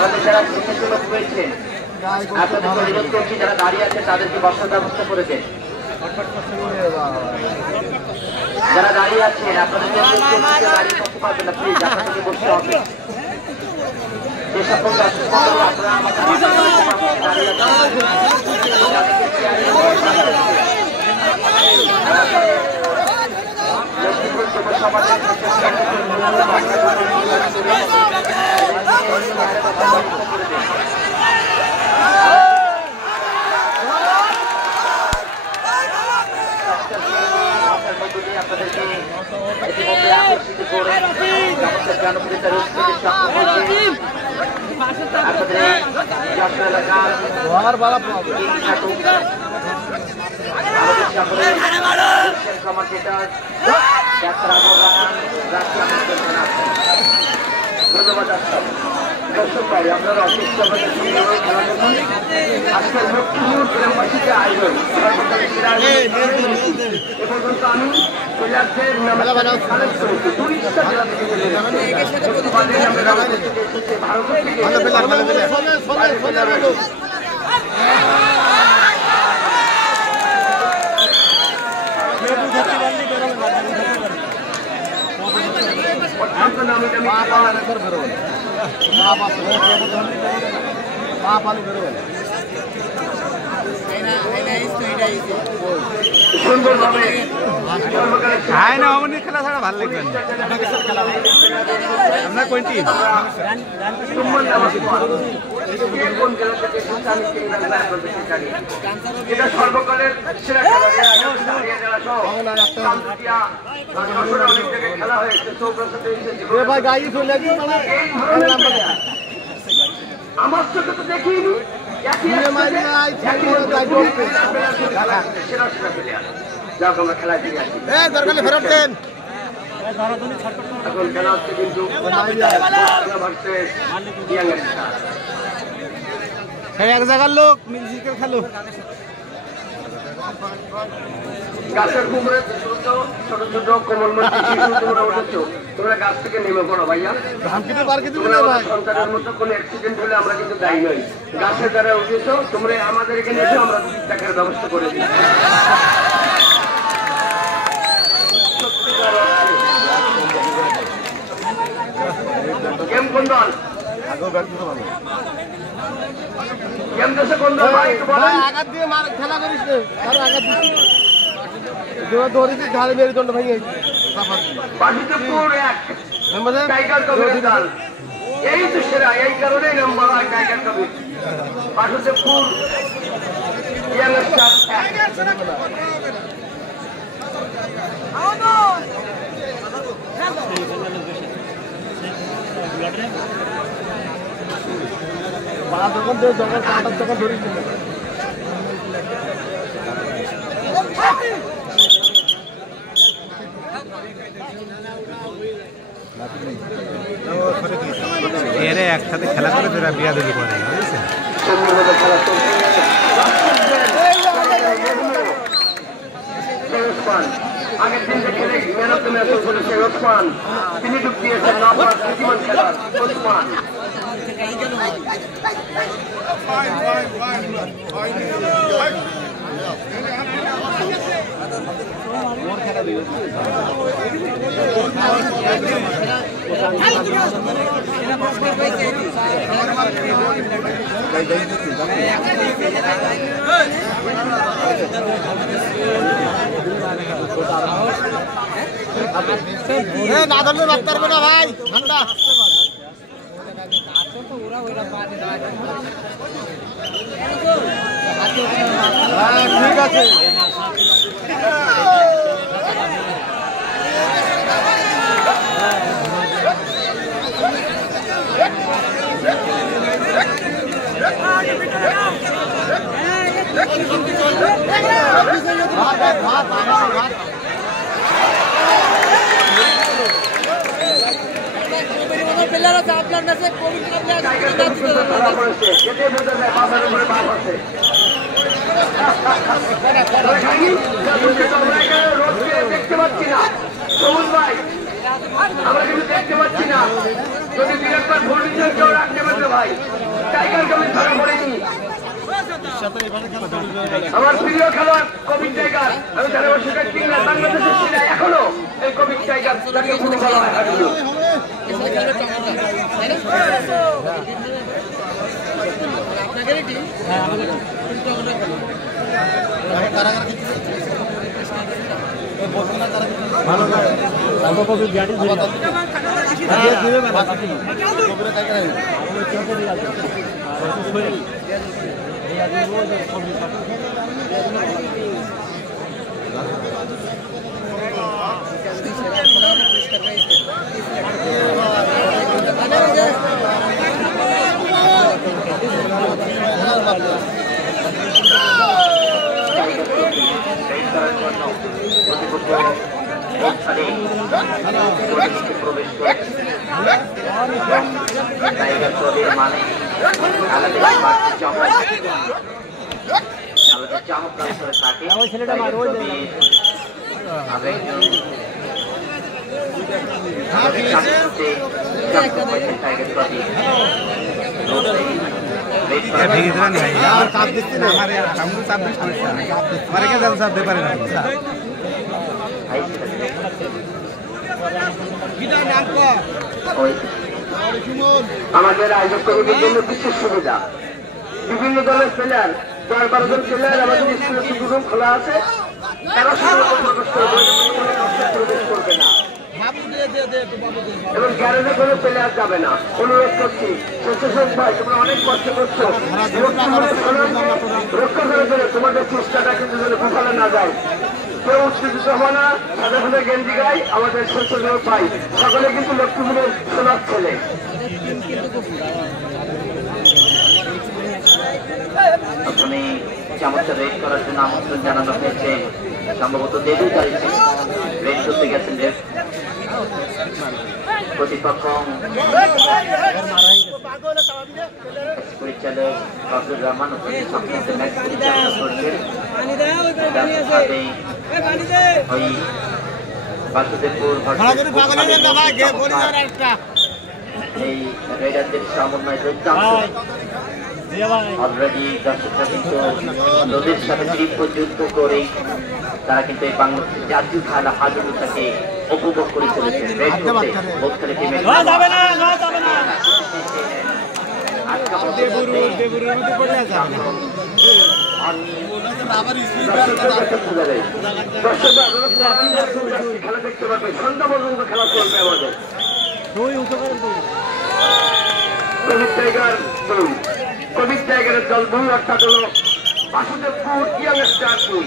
আমাদের যারা শিক্ষিত লোক রয়েছে আপনাদের পরিবেশ কর্মী যারা দাঁড়িয়ে আছে তাদেরকে বসার ব্যবস্থা করে দেন। যারা দাঁড়িয়ে আছেন আপনাদের দাঁড়িয়ে থাকতে পারবেন না, প্লিজ আপনাদেরকে বসতে হবে। যে সকল আপনারা আমাদের দাঁড়িয়ে লক্ষ্মীপুর যুব সমাজের আপনাদেরকে ইতিমধ্যে আকর্ষিত করে আমাদের জনপ্রিয়তার আপনাদের যশোর এলাকার আমাদের সকলের কমান্ডেটর ডাক্তার ধন্যবাদ। দর্শক ভাই আপনারা অসুস্থ আজকের লক্ষ্মীপুর গ্রামবাসীকে আয়োজন এ পর্যন্ত আমি প্লেয়ারদের কালেক্ট করেছি ২০টা জেলা থেকে সুন্দরভাবে খেলা ছাড়া ভালো লাগবে আপনার কোনটি এটা সর্বকালের সেরা খেলা হয়েছে। আমার চোখে তো দেখিনি খেলা দিয়ে আসি এখন খেলা হচ্ছে কিন্তু এক জায়গার লোক মিউজিক্যাল খেলো গাছের কুমড়ে ছোট ছোট কোমলমতি তোমরা উঠেছো, তোমরা গাছ থেকে নেমে পড়ো ভাইয়া। সন্তানের মতো কোনো অ্যাক্সিডেন্ট হলে আমরা কিন্তু দায়ী নই। গাছের দ্বারা উঠেছো তোমরা আমাদের এখানে এসে আমরা টাকার ব্যবস্থা করে দিই। গেম কোন দল? গেম দেশে কোন দল ভাই? আঘাত দিয়ে খেলা করিস আঘাত দিচ্ছি ধরেছি ঢালে মেরুদণ্ড ভেঙে টাইগার কবির দল এই তো সেরা, এই কারণেই নাম্বার হয় টাইগার কবির। বাসুদেবপুর যখন কাটার তখন ধরিস এরে একসাথে খেলা করে তোরা বিয়া দেবি করে আগের দিন যে খেলে ম্যান অফ দ্য ম্যাচ বলেছে ওসমান, তিনি ঢুক দিয়েছেন নবাব জীবন খেলার ওসমান। না ধরলে রাখতে পারবে না ভাই, ঠান্ডা ঠিক আছে। আপনার কাছে দেখতে পাচ্ছি না সবুজ ভাই, আমরা কিন্তু দেখতে পাচ্ছি না। যদি বিরাট ভোট কেউ রাখতে পারছি রে ভাই, টাইগারকে আমি ধরা পড়েনি। আমার প্রিয় খেলোয়াড় কবির টাইগার, আমি ধারাভাষ্যকার কিংবা বাংলাদেশের সেরা এখনো এই কবির টাইগার তাকে পুরো বলা হয় হাঁটুলো। টাইগার প্রদের মানে চমৎকার করে থাকে আমাদের আয়োজক কমিটির জন্য বিশেষ সুবিধা, বিভিন্ন দলের প্লেয়ার 10-12 জন প্লেয়ার আমাদের স্কুলের দুটো খোলা আছে, তারা প্রবেশ করবে না এবং গ্যারেজে কোনো প্লেয়ার যাবে না। অনুরোধ করছি স্বেচ্ছাসেবক ভাই, তোমরা অনেক কষ্ট করছো, রক্ষা করে দেবে তোমাদের চেষ্টাটা কিন্তু যেন বিফলে না যায়। কেউ উত্তেজিত হবে না, সাথে সাথে গেঞ্জি গাই আমাদের স্বেচ্ছাসেবক ভাই সকলে কিন্তু লক্ষ্মীপুরের সোনার ছেলে। প্রথমে চামচটা রেড করার জন্য আমন্ত্রণ জানানো হয়েছে, সম্ভবত দেবু তারিখে রেড করতে গেছেন যে প্রতিপক্ষ পরিচালক আব্দুর রহমান ম্যাচ পরিচালনা করছেন। ওই বাসুদেবপুর এই রেডারদের সমন্বয় অলরেডি দর্শকরা কিন্তু নদীর সাথে তীব্র যুদ্ধ করে তারা কিন্তু এই বাংলাদেশের জাতীয় খেলা হাজুরটাকে উপভোগ করে চলেছে। খেলা দেখতে পাবে, সন্ধ্যা পর্যন্ত খেলা চলবে আমাদের। কবির টাইগারের দল 2 অর্থাৎ হল বাসুদেবপুর ইয়াং স্টার 2।